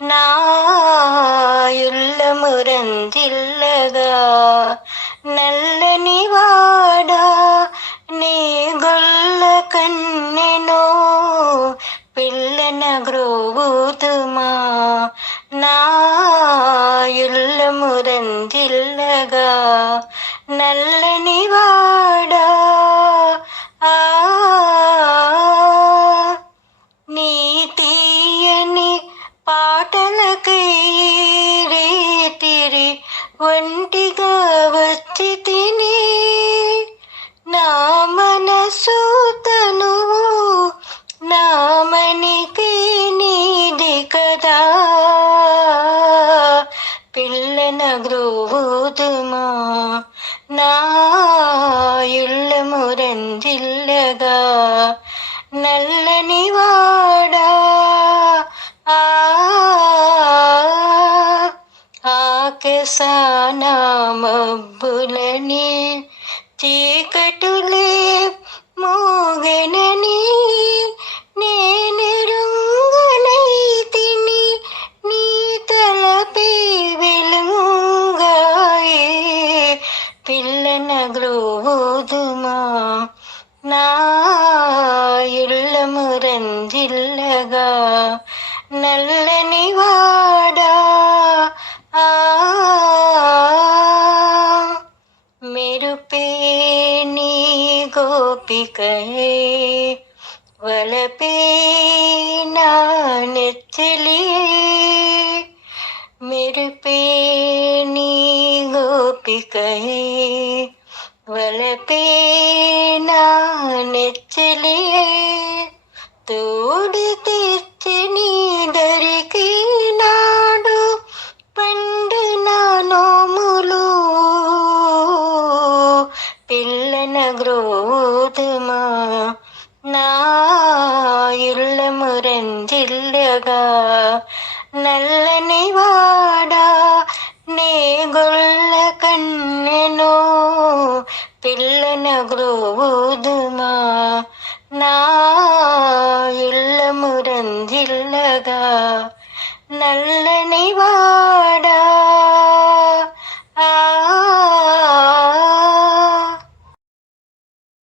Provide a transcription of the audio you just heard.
നായുള്ള മുരന്തില്ലക നല്ല നിവാട നീകൊള്ള കണ്ണിനോ. പിള്ളന ഗ്രോവൂതുമ. നായുള്ള മുരന്തില്ലക നല്ല നിവാ పిల్లన గ్రోవుదుమా? నా ఇళ్ళ మురందిల్లగా నల్లని వాడా? ఆకసానా మబ్బులని చీకటులే നഗ്രോതുമോ നായുള്ളമുറന്തില്ലക നല്ല നിവാട മെരുപ്പേ നീ ഗോപികേ വലപ്പേ നാനെത്തിലേ मेरे पे नी गोपी कहे మెరుపే నీ గోపికయే వలపే నా నెచ్చలియే తోడి తెచ్చి నీ దరికి నాడు పండు నా నోములు పిల్లన గ్రోధమా నా ఇళ్ళ మురంజిల్లగా నల్లని వాడా నే గొల్ల కన్నెనో పిల్లన గ్రోదుమా నా ఇళ్ళ మురంజిల్లగా నల్లని వాడా